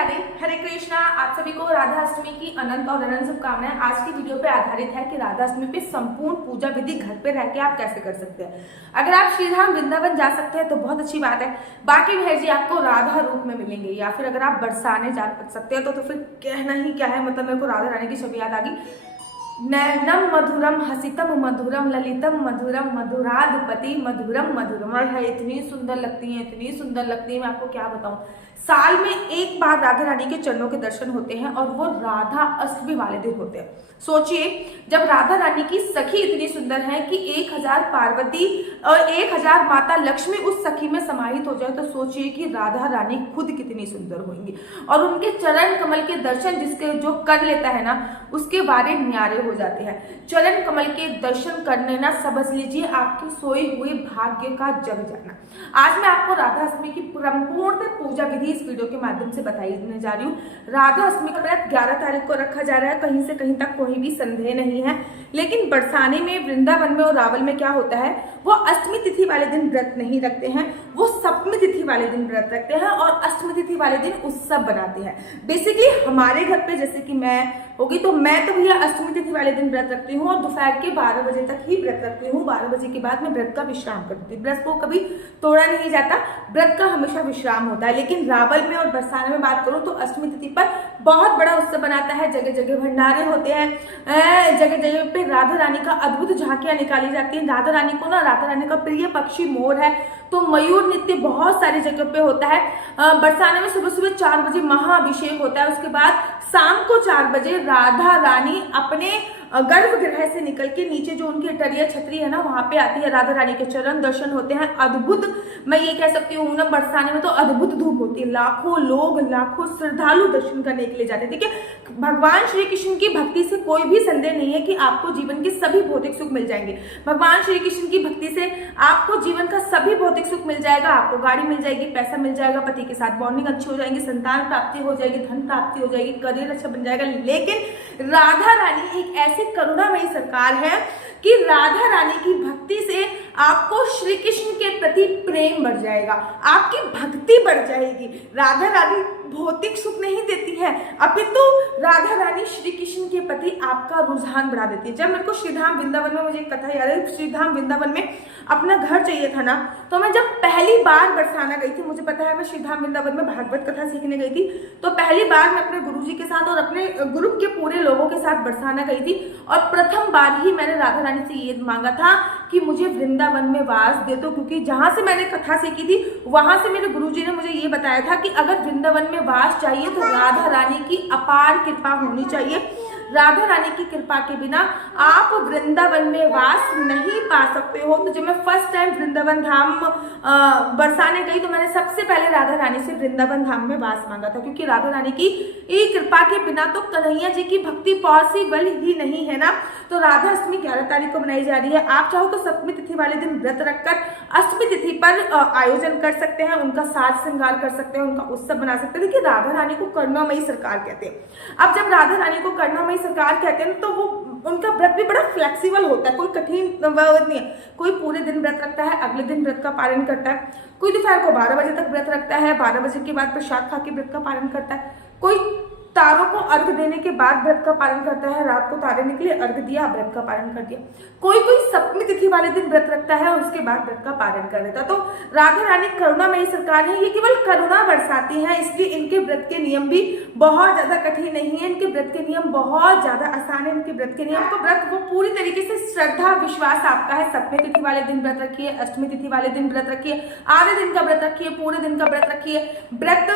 राधे हरे कृष्णा। आप सभी को राधा अष्टमी की अनंत और अनंत शुभकामनाएं। आज की वीडियो पे आधारित है कि राधा अष्टमी पे संपूर्ण पूजा विधि घर पे रह के आप कैसे कर सकते हैं। अगर आप श्रीधाम वृंदावन जा सकते हैं तो बहुत अच्छी बात है। बाकी भैया जी आपको राधा रूप में मिलेंगे, या फिर अगर आप बरसाने जा सकते हैं तो फिर कहना ही क्या है। मतलब मेरे को राधा रानी की छवि याद आ गई। नैनम मधुरम हसितम मधुरम ललितम मधुरम मधुराधिपति मधुरम मधुरम। और है इतनी सुंदर लगती है, इतनी सुंदर लगती है, मैं आपको क्या बताऊं। साल में एक बार राधा रानी के चरणों के दर्शन होते हैं और वो राधा अष्टमी वाले दिन होते हैं। सोचिए, जब राधा रानी की सखी इतनी सुंदर है कि 1000 पार्वती और 1000 माता लक्ष्मी उस सखी में समाहित हो जाए, तो सोचिए कि राधा रानी खुद कितनी सुंदर होंगी। और उनके चरण कमल के दर्शन जिसके जो कर लेता है ना, उसके बारे न्यारे हो जाते हैं। चरण कमल के दर्शन करने ना, समझ लीजिए आपके सोए हुए भाग्य का जग जाना। आज मैं आपको राधा अष्टमी की संपूर्ण पूजा विधि इस वीडियो के माध्यम से बताने जा रही हूँ। राधा अष्टमी का व्रत 11 तारीख को रखा जा रहा है, कहीं से कहीं तक कोई भी संदेह नहीं है। लेकिन बरसाने में, वृंदावन में और रावल में क्या होता है, वो अष्टमी तिथि वाले दिन व्रत नहीं रखते हैं, वो सप्तमी तिथि वाले दिन व्रत रखते हैं और अष्टमी तिथि वाले दिन उत्सव बनाते हैं। बेसिकली हमारे घर पे जैसे कि मैं होगी तो मैं तो भैया अष्टमी तिथि वाले दिन व्रत रखती हूँ और दोपहर के 12 बजे तक ही व्रत रखती हूँ। 12 बजे के बाद मैं व्रत का विश्राम करती हूँ। व्रत को कभी तोड़ा नहीं जाता, व्रत का हमेशा विश्राम होता है। लेकिन रावल में और बरसाने में बात करूँ तो अष्टमी तिथि पर बहुत बड़ा उत्सव बनाता है। जगह जगह भंडारे होते हैं, जगह जगह पे राधा रानी का अद्भुत झांकियां निकाली जाती है। राधा रानी को ना, राधा रानी का प्रिय पक्षी मोर है, तो मयूर नृत्य बहुत सारी जगह पे होता है। बरसाने में सुबह सुबह 4 बजे महाअभिषेक होता है। उसके बाद शाम को 4 बजे राधा रानी अपने गर्भगृह से निकल के नीचे जो उनकी अटरिया छतरी है ना, वहां पे आती है। राधा रानी के चरण दर्शन होते हैं अद्भुत। मैं ये कह सकती हूँ ना, बरसाने में तो अद्भुत धूप होती है। लाखों लोग, लाखों श्रद्धालु दर्शन करने के लिए जाते हैं। देखिए, भगवान श्री कृष्ण की भक्ति से कोई भी संदेह नहीं है कि आपको जीवन के सभी भौतिक सुख मिल जाएंगे। भगवान श्री कृष्ण की भक्ति से आपको जीवन का सभी भौतिक सुख मिल जाएगा। आपको गाड़ी मिल जाएगी, पैसा मिल जाएगा, पति के साथ बॉन्डिंग अच्छी हो जाएगी, संतान प्राप्ति हो जाएगी, धन प्राप्ति हो जाएगी, करियर अच्छा बन जाएगा। लेकिन राधा रानी एक ऐसी करुणामयी सरकार है कि राधा रानी की भक्ति से आपको श्री कृष्ण के प्रति प्रेम बढ़ जाएगा, आपकी भक्ति बढ़ जाएगी। राधा रानी भौतिक सुख नहीं देती है, अपितु राधा रानी श्री कृष्ण के प्रति आपका रुझान बढ़ा देती है। जब मेरे को श्रीधाम वृंदावन में, मुझे एक कथा याद है, श्रीधाम वृंदावन में अपना घर चाहिए था ना, तो मैं जब पहली बार बरसाना गई थी, मुझे पता है मैं श्रीधाम वृंदावन में भागवत कथा सीखने गई थी, तो पहली बार मैं अपने गुरुजी के साथ और अपने ग्रुप के पूरे लोगों के साथ बरसाना गई थी। और प्रथम बार ही मैंने राधा रानी से ये मांगा था कि मुझे वृंदावन में वास दे दो, क्योंकि जहां से मैंने कथा सीखी थी वहां से मेरे गुरुजी ने मुझे ये बताया था कि अगर वृंदावन में वास चाहिए तो राधा रानी की अपार कृपा होनी चाहिए। राधा रानी की कृपा के बिना आप वृंदावन में वास नहीं पा सकते हो। तो जब मैं फर्स्ट टाइम वृंदावन धाम बरसाने गई तो मैंने सबसे पहले राधा रानी से वृंदावन धाम में वास मांगा था, क्योंकि राधा रानी की कृपा के बिना तो कन्हैया जी की भक्ति पॉसिबल ही नहीं है ना। तो राधा अष्टमी 11 तारीख को मनाई जा रही है। आप चाहो तो सप्तमी तिथि वाले दिन व्रत रखकर अष्टमी तिथि पर आयोजन कर सकते हैं, उनका साज श्रृंगार कर सकते हैं, उनका उत्सव बना सकते हैं। देखिए, राधा रानी को करुणामयी सरकार कहते हैं। अब जब राधा रानी को करुणामयी सरकार कहते हैं तो वो उनका व्रत भी बड़ा फ्लेक्सिबल होता है, कोई कठिन व्रत नहीं है। कोई पूरे दिन व्रत रखता है, अगले दिन व्रत का पालन करता है। कोई दोपहर को 12 बजे तक व्रत रखता है, 12 बजे के बाद प्रसाद खा के व्रत का पालन करता है। कोई तारों को अर्घ देने के बाद व्रत का पालन करता है, रात को तारे निकले अर्घ दिया, व्रत का पालन कर दिया। कोई सप्तमी तिथि वाले दिन व्रत रखता है और उसके बाद व्रत का पालन कर देता। तो राधा रानी करुणामयी सरकार है, ये केवल करुणा बरसाती है, इसलिए इनके व्रत के नियम भी बहुत ज्यादा कठिन नहीं है। इनके व्रत के नियम बहुत ज्यादा आसान है। इनके व्रत के नियम को व्रत वो पूरी तरीके से श्रद्धा विश्वास आपका है। सप्तमी तिथि वाले दिन व्रत रखिए, अष्टमी तिथि वाले दिन व्रत रखिए, आधे दिन का व्रत रखिए, पूरे दिन का व्रत रखिए। व्रत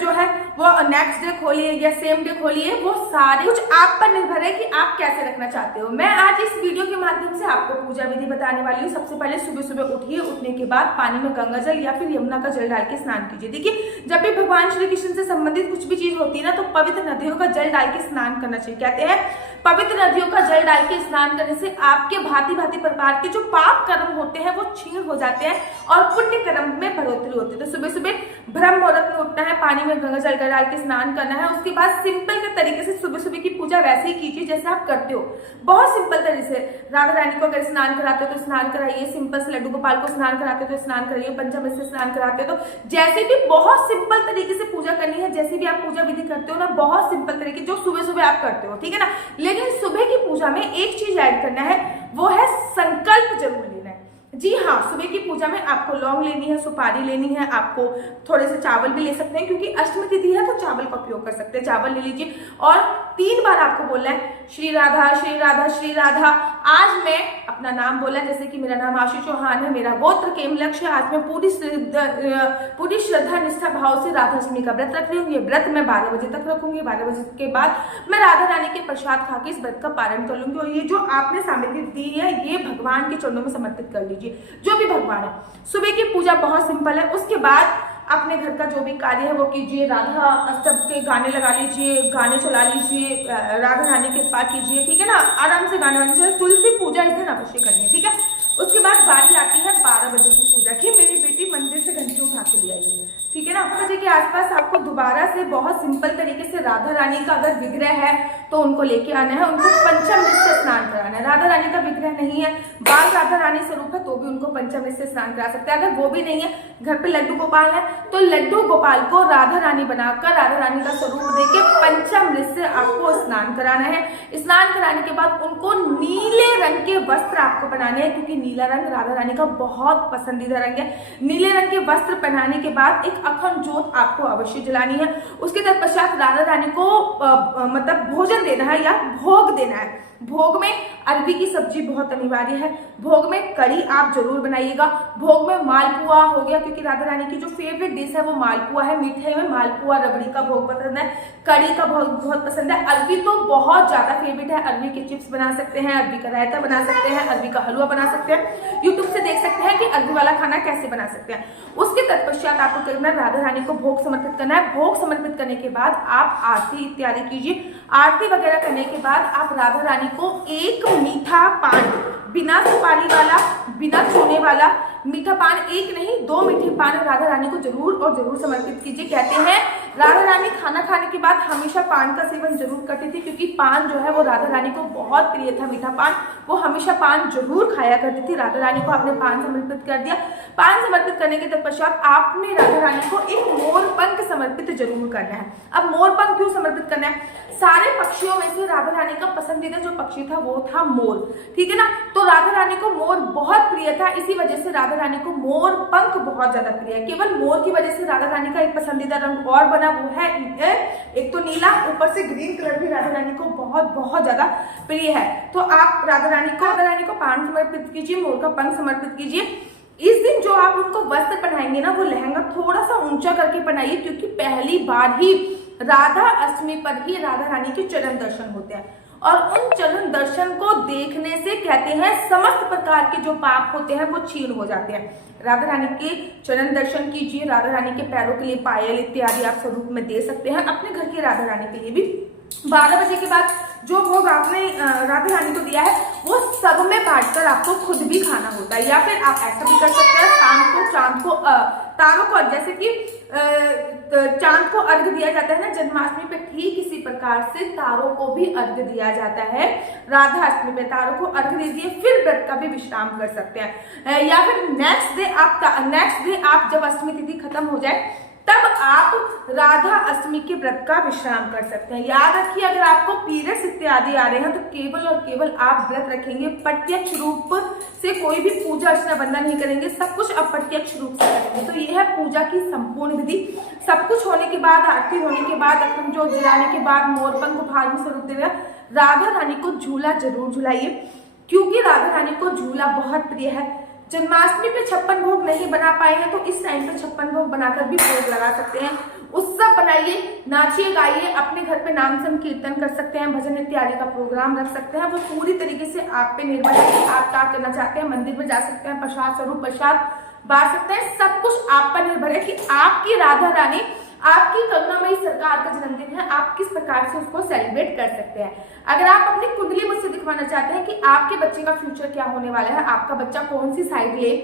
जो है वो नेक्स्ट डे खोलिए या सेम डे खोलिए, वो सारे कुछ आप पर निर्भर है कि आप कैसे रखना चाहते हो। मैं आज इस वीडियो के माध्यम से आपको पूजा विधि बताने वाली हूँ। सबसे पहले सुबह सुबह उठिए, उठने के बाद पानी में गंगा जल या फिर यमुना का जल डाल के स्नान कीजिए। देखिए, जब भी भगवान श्री कृष्ण से संबंधित कुछ भी चीज होती है ना, तो पवित्र नदियों का जल डाल के स्नान करना चाहिए। कहते हैं पवित्र नदियों का जल डाल के स्नान करने से आपके भांति भांति प्रकार के जो पाप कर्म होते हैं वो क्षीण हो जाते हैं और पुण्य कर्म में बढ़ोतरी होती है। तो सुबह सुबह ब्रह्म मुहूर्त में उठना है, पानी में गंगा जल डाल के स्नान करना है। उसके बाद सिंपल के तरीके से सुबह सुबह की पूजा वैसे ही कीजिए जैसे आप करते हो, बहुत सिंपल तरीके से। राधा रानी को अगर स्नान कराते हो तो स्नान कराइए, सिंपल से लड्डू गोपाल को स्नान कराते हो तो स्नान कराइए, पंचामृत से स्नान कराते हो तो जैसे भी बहुत सिंपल तरीके से पूजा करनी है, जैसे भी आप पूजा विधि करते हो ना, बहुत सिंपल तरीके जो सुबह सुबह आप करते हो, ठीक है ना। लेकिन सुबह की पूजा में एक चीज ऐड करना है, वो है संकल्प जरूर लेना है। जी हाँ, सुबह की पूजा में आपको लौंग लेनी है, सुपारी लेनी है, आपको थोड़े से चावल भी ले सकते हैं क्योंकि अष्टमी तिथि है तो चावल का उपयोग कर सकते हैं, चावल ले लीजिए। और 3 बार आपको बोलना है श्री राधा श्री राधा श्री राधा। आज मैं अपना नाम बोला, जैसे कि मेरा नाम आशु चौहान है, मेरा गोत्र केमलक्ष्य है। आज मैं पूरी श्रद्धा निष्ठा भाव से राधाष्टमी का व्रत रख रही हूँ। ये व्रत मैं 12 बजे तक रखूंगी। 12 बजे के बाद मैं राधा रानी के प्रसाद खा के इस व्रत का पारण कर लूंगी। और ये जो आपने सामग्री दी है ये भगवान के चरणों में समर्पित कर लीजिए, जो भी भगवान है। सुबह की पूजा बहुत सिंपल है। उसके बाद अपने घर का जो भी कार्य है वो कीजिए, राधा अष्टक के गाने लगा लीजिए, गाने चला लीजिए, राधा रानी की कृपा कीजिए, ठीक है ना। आराम से गाने वाने चले। तुलसी पूजा इस दिन अवश्य करनी है, ठीक है। उसके बाद बारी आती है 12 बजे की पूजा की। मेरी बेटी मंदिर से घंटी उठा के ले आई है, ठीक है ना। 8 बजे के आसपास आपको दोबारा से बहुत सिंपल तरीके से राधा रानी का अगर विग्रह है तो उनको लेके आना है, उनको पंचामृत से स्नान कराना है। राधा रानी का विग्रह नहीं है, बाल राधा रानी स्वरूप है, तो भी उनको पंचामृत से स्नान करा सकते हैं। अगर वो भी नहीं है, घर पे लड्डू गोपाल है, तो लड्डू गोपाल को राधा रानी बनाकर राधा रानी का स्वरूप देके पंचामृत से आपको स्नान कराना है। स्नान कराने के बाद उनको नीले रंग के वस्त्र आपको बनाने हैं, क्योंकि नीला रंग राधा रानी का बहुत पसंदीदा रंग है। नीले रंग के वस्त्र पहनाने के बाद एक अखंड ज्योत आपको अवश्य जलानी है। उसके तत्पश्चात राधा रानी को मतलब भोजन देना है या भोग देना है। भोग में अरबी की सब्जी बहुत अनिवार्य है, भोग में कढ़ी आप जरूर बनाइएगा, भोग में मालपुआ हो गया, क्योंकि राधा रानी की जो फेवरेट डिश है वो मालपुआ है। मीठे में मालपुआ, रबड़ी का भोग पसंद है, कढ़ी का भोग बहुत पसंद है। अरबी तो बहुत ज्यादा फेवरेट है। अरबी के चिप्स बना सकते हैं, अरबी का रायता बना सकते हैं, अरबी का हलवा बना सकते हैं। यूट्यूब से देख सकते हैं कि अरबी वाला खाना कैसे बना सकते हैं। उसके तत्पश्चात आपको करना है, राधा रानी को भोग समर्पित करना है। भोग समर्पित करने के बाद आप आरती इत्यादि कीजिए। आरती वगैरह करने के बाद आप राधा रानी को एक मीठा पान, बिना सुपारी वाला, बिना चूने वाला मीठा पान, एक नहीं 2 मीठे पान राधा रानी को जरूर और जरूर समर्पित कीजिए। कहते हैं राधा रानी खाना खाने के बाद हमेशा पान का सेवन जरूर करती थी, क्योंकि पान जो है वो राधा रानी को बहुत प्रिय था। मीठा पान, वो हमेशा पान जरूर खाया करती थी। राधा रानी को आपने पान समर्पित कर दिया। पान समर्पित करने के तत्पश्चात आपने राधा रानी को एक मोर पंख समर्पित जरूर करना है। अब मोर पंख क्यों समर्पित करना है? सारे पक्षियों में से राधा रानी का पसंदीदा जो पक्षी था वो था मोर, ठीक है ना। तो राधा रानी को मोर बहुत प्रिय था, इसी वजह से राधा रानी को मोर पंख बहुत ज्यादा प्रिय है। केवल मोर की वजह से राधा रानी का एक पसंदीदा रंग और बना, वो है एक तो नीला, ऊपर से ग्रीन कलर भी राधा रानी को बहुत बहुत ज्यादा प्रिय है। तो आप राधा रानी को पान समर्पित कीजिए, मोर का पंख समर्पित कीजिए। इस दिन जो आप उनको वस्त्र पहनाएंगे ना, वो लहंगा थोड़ा सा ऊंचा करके पहनाइए, क्योंकि पहली बार ही राधा अष्टमी पर ही राधा रानी के चरण दर्शन होते हैं। और उन चरण दर्शन को देखने से कहते हैं समस्त प्रकार के जो पाप होते हैं वो क्षीण हो जाते हैं। राधा रानी के चरण दर्शन कीजिए। राधा रानी के पैरों के लिए पायल इत्यादि आप स्वरूप में दे सकते हैं। अपने घर की राधा रानी के लिए भी 12 बजे के बाद जो भोग आपने राधा रानी को दिया है वो सब में बांटकर आपको खुद भी खाना होता है। या फिर आप ऐसा भी कर सकते हैं, शाम को चांद को तारों को, जैसे कि चांद को अर्घ दिया जाता है ना जन्माष्टमी पे, ठीक इसी प्रकार से तारों को भी अर्घ दिया जाता है। राधा अष्टमी पे तारों को अर्घ दीजिए, फिर व्रत का भी विश्राम कर सकते हैं। या फिर नेक्स्ट डे आप जब अष्टमी तिथि खत्म हो जाए तब आप राधा अष्टमी के व्रत का विश्राम कर सकते हैं। याद रखिए, अगर आपको पीरियड्स इत्यादि आ रहे हैं तो केवल और केवल आप व्रत रखेंगे, प्रत्यक्ष रूप से कोई भी पूजा अर्चना बंदा नहीं करेंगे, सब कुछ अप्रत्यक्ष रूप से करेंगे। तो यह है पूजा की संपूर्ण विधि। सब कुछ होने के बाद, आरती होने के बाद, अखंड ज्योत जलाने के बाद, मोरपंख उपहार में स्वरूप देगा, राधा रानी को झूला जरूर झुलाइए, क्योंकि राधा रानी को झूला बहुत प्रिय है। जन्माष्टमी पे 56 भोग नहीं बना पाएंगे तो इस टाइम पे 56 भोग बनाकर भी भोग लगा सकते हैं। उत्सव बनाइए, नाचिए गाइए, अपने घर पे नाम संकीर्तन कर सकते हैं, भजन इत्यादि का प्रोग्राम रख सकते हैं। वो पूरी तरीके से आप पे निर्भर है कि आप क्या करना चाहते हैं। मंदिर में जा सकते हैं, प्रसाद स्वरूप प्रसाद बांट सकते हैं। सब कुछ आप पर निर्भर है कि आपकी राधा रानी, आपकी करुणामयी सरकार का जन्मदिन है, आप किस प्रकार से उसको सेलिब्रेट कर सकते हैं। अगर आप अपनी कुंडली मुझसे दिखवाना चाहते हैं कि आपके बच्चे का फ्यूचर क्या होने वाला है, आपका बच्चा कौन सी साइड ले,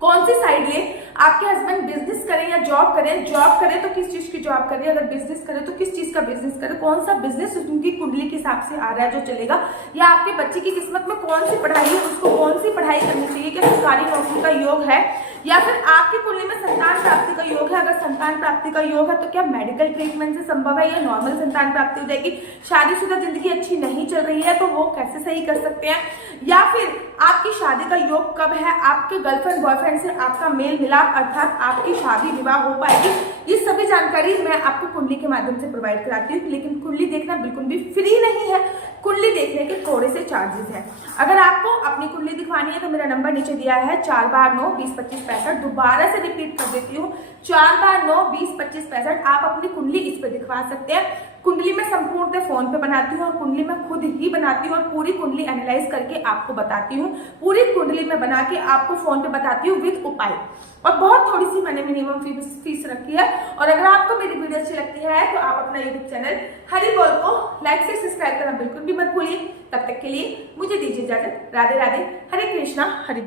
कौन सी साइड ले, आपके हस्बैंड बिजनेस करें या जॉब करें, जॉब करें तो किस चीज की जॉब करें, अगर बिजनेस करें तो किस चीज का बिजनेस करें, कौन सा बिजनेस उनकी कुंडली के हिसाब से आ रहा है जो चलेगा, या आपके बच्चे की किस्मत में कौन सी पढ़ाई है, उसको कौन सी पढ़ाई करनी चाहिए, क्या सरकारी नौकरी का योग है, या फिर आपकी कुंडली में संतान प्राप्ति का योग है, अगर संतान प्राप्ति का योग है तो क्या मेडिकल ट्रीटमेंट से संभव है या नॉर्मल संतान प्राप्ति हो जाएगी, शादीशुदा जिंदगी अच्छी नहीं चल रही है तो वो कैसे सही कर सकते हैं, या फिर आपकी शादी का योग कब है, आपके गर्लफ्रेंड बॉयफ्रेंड से आपका मेल मिलाप अर्थात आपकी शादी विवाह हो पाएगी, ये सभी जानकारी मैं आपको कुंडली के माध्यम से प्रोवाइड कराती हूँ। लेकिन कुंडली देखना बिल्कुल भी फ्री नहीं है, कुंडली देखने के थोड़े से चार्जेस हैं। अगर आपको अपनी कुंडली दिखवानी है तो मेरा नंबर नीचे दिया है 4 बार 9 20 25 65, दोबारा से रिपीट कर देती हूँ 4 बार 9 20 25 65। आप अपनी कुंडली इस पे दिखवा सकते हैं। कुंडली में संपूर्णतः फोन पे बनाती हूँ और कुंडली में खुद ही बनाती हूँ और पूरी कुंडली एनालाइज करके आपको बताती हूँ, पूरी कुंडली में बना के आपको फोन पे बताती हूँ विद उपाय, और बहुत थोड़ी सी मैंने मिनिमम फीस रखी है। और अगर आपको मेरी वीडियो अच्छी लगती है तो आप अपना यूट्यूब चैनल हरी बोल को लाइक से सब्सक्राइब करना बिल्कुल भी मत भूलिए। तब तक के लिए मुझे दीजिए इजाजत। राधे राधे, हरे कृष्णा, हरि